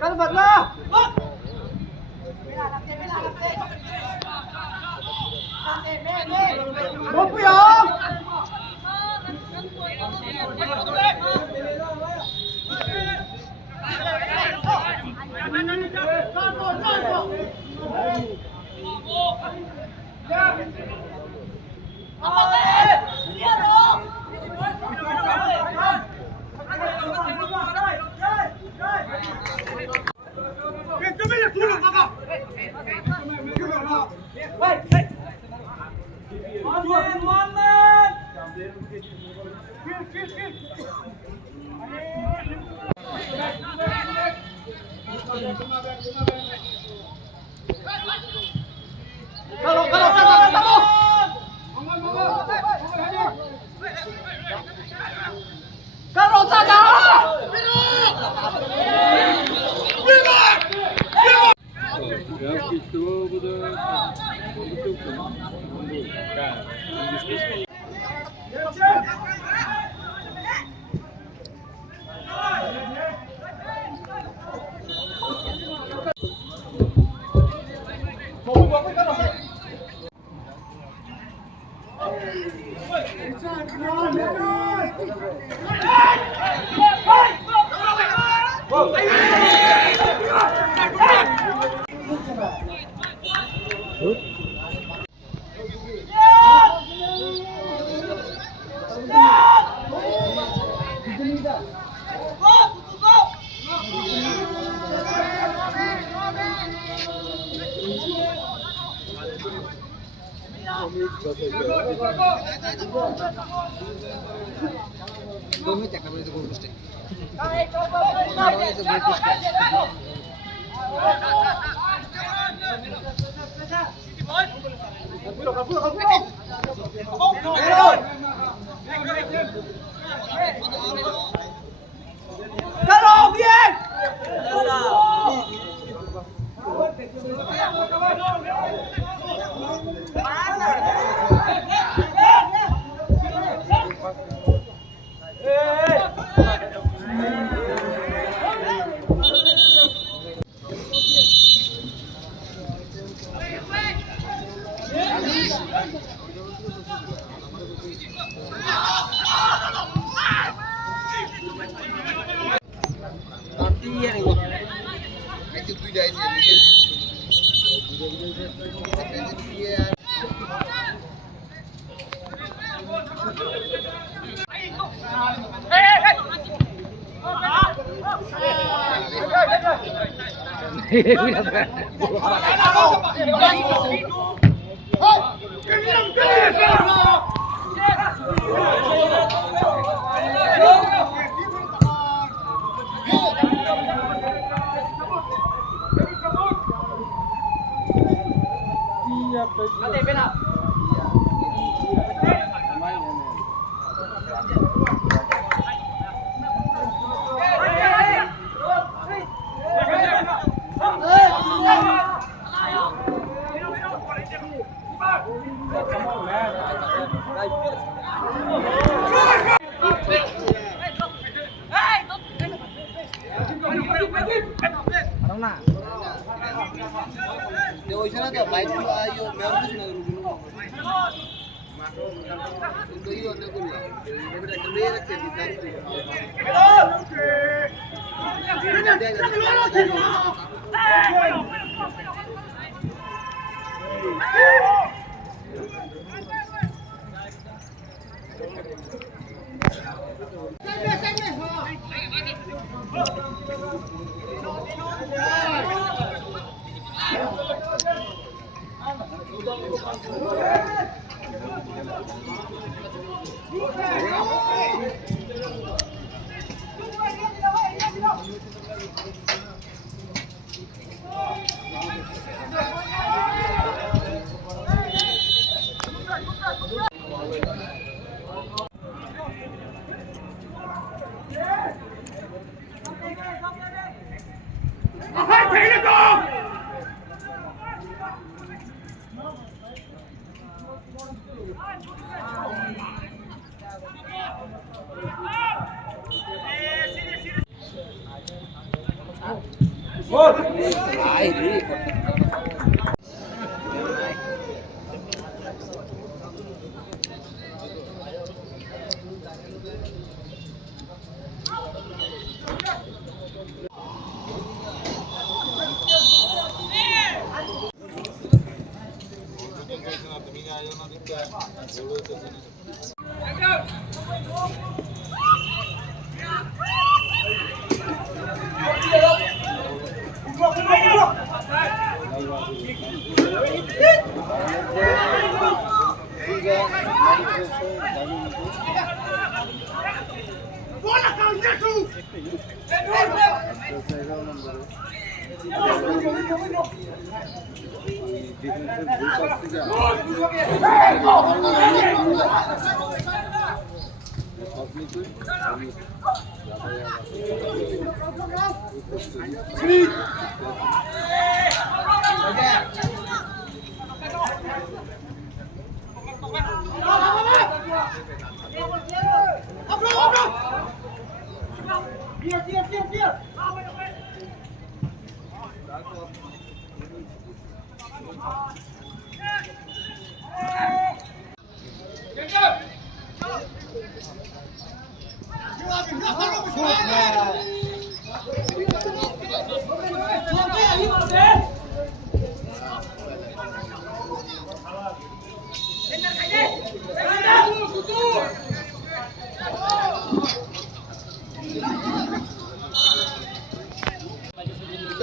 Cắt vật ra. Một quý không?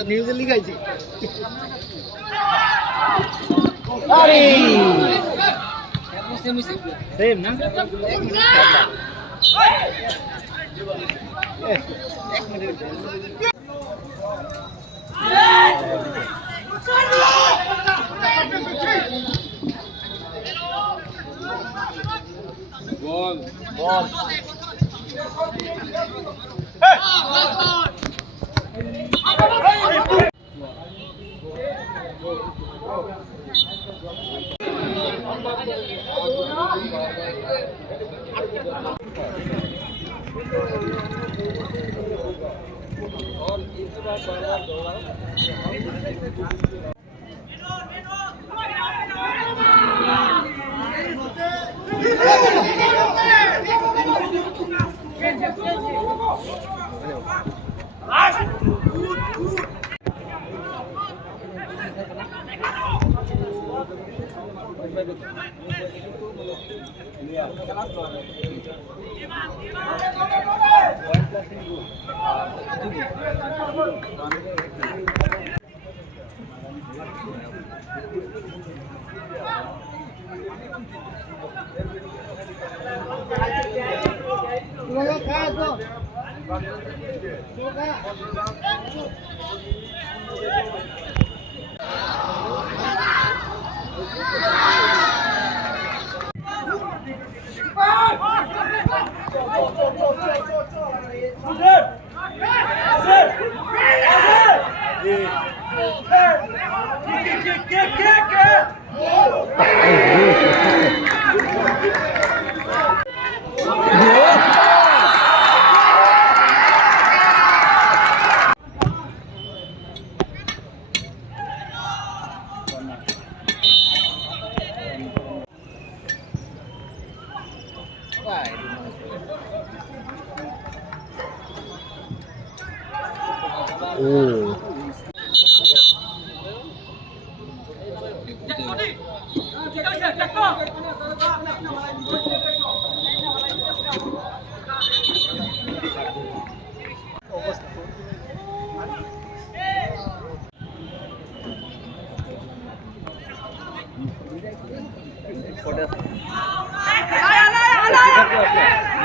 নিউজে লিখাইছি same না বল বল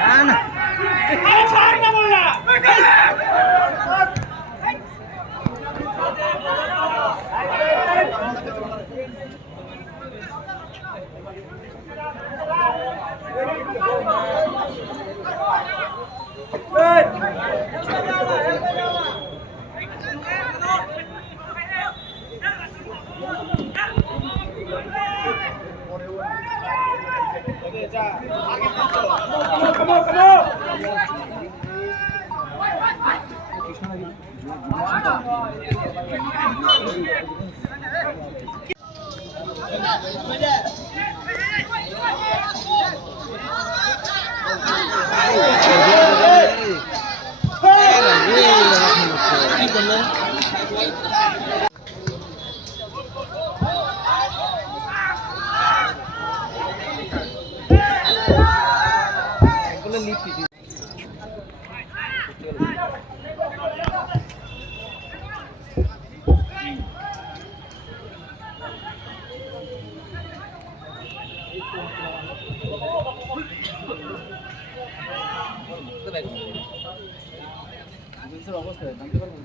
না না অবস্থা জানতে পারবো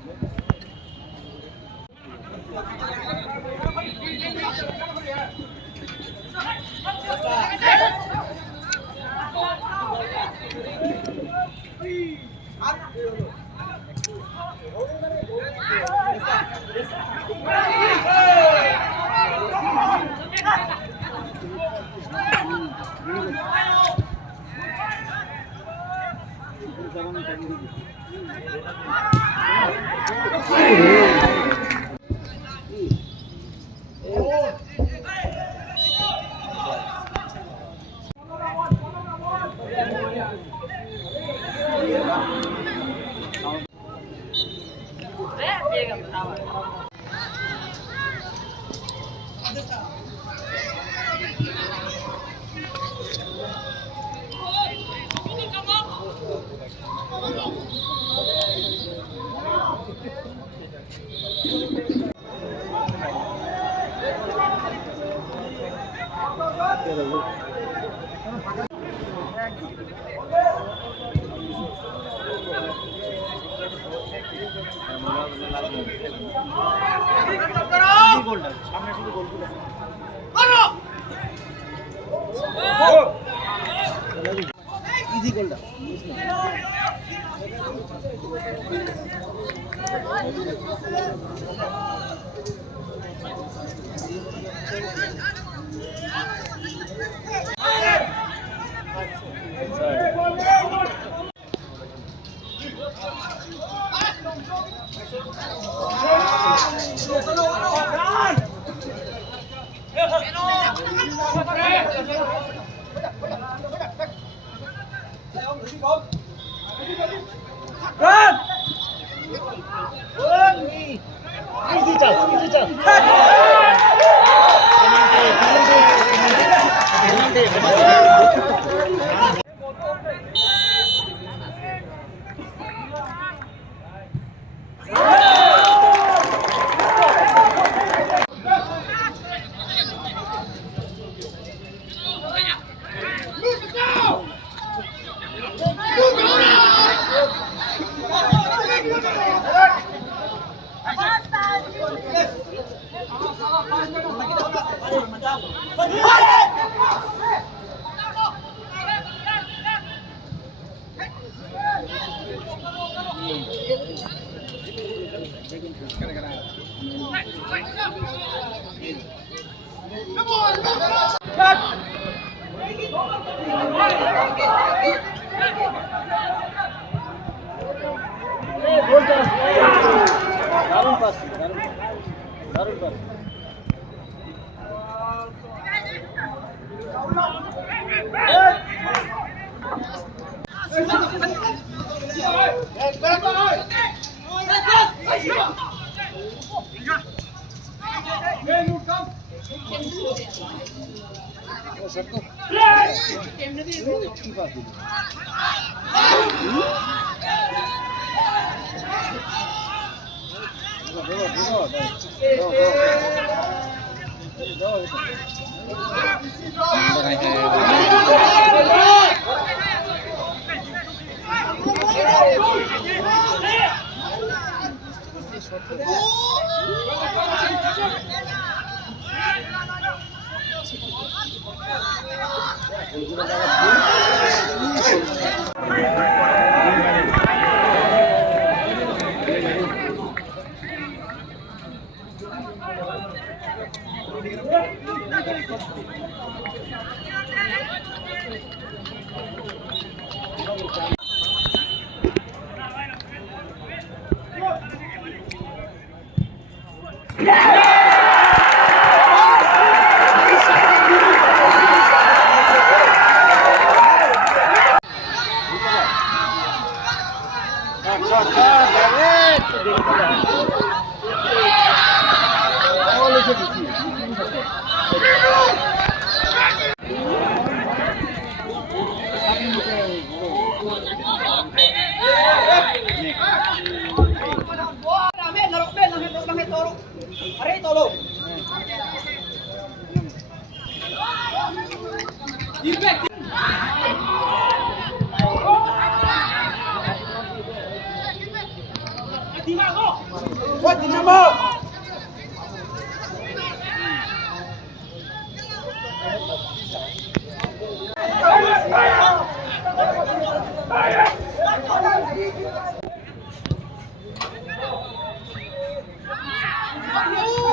ইজি গোলটা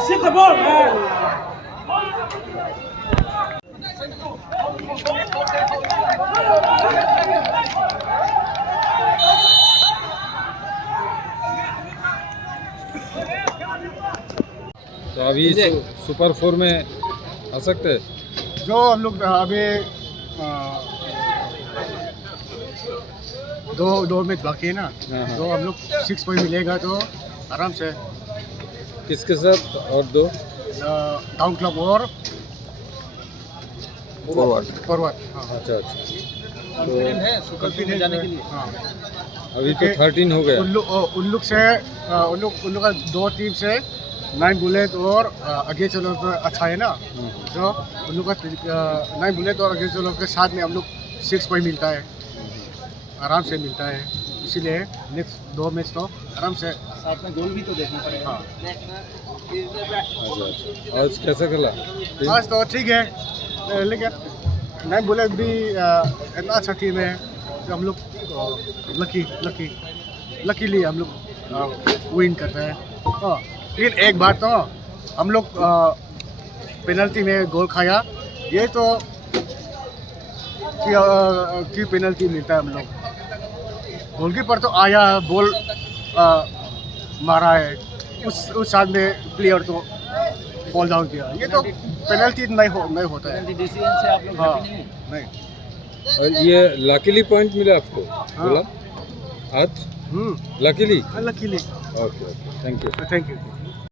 Sit the ball, man. तो अभी सुपर 4 में आ सकते हैं। जो हम लोग अभी दो मैच बाकी है ना, हाँ। तो हम लोग 6 पॉइंट मिलेगा तो आराम से किसके साथ और दो टाउन क्लब और फॉरवर्ड। हाँ, अच्छा कॉन्फिडेंट है सुपर फोर में जाने के लिए। हाँ। अभी तो 13 हो गया। उन लोग का 2 टीम से 9 बुलेट और आगे चलो तो अच्छा है ना, तो उन लोग का 9 बुलेट और आगे चलो के साथ में हम लोग 6 पॉइंट मिलता है, आराम से मिलता है। इसीलिए नेक्स्ट 2 मैच तो आराम से साथ में गोल भी तो देखना पड़ेगा। हाँ। अच्छा आज कैसा खेला टीम? आज तो ठीक है, लेकिन 9 बुलेट भी इतना अच्छा टीम है कि हम लोग लकीली हम लोग विन करते हैं। हाँ, लेकिन एक बात तो हम लोग पेनल्टी में गोल खाया, ये तो कि पेनल्टी मिलता है हम लोग। गोलकीपर तो आया, बॉल मारा है, उस साथ में प्लेयर तो फॉल डाउन किया, ये तो पेनल्टी नहीं होता है। डिसीजन से आप लोग हाँ, हैप्पी नहीं हैं? नहीं। और ये लकीली पॉइंट मिला आपको? बोला आज luckily. Luckily. Okay thank you. Thank you.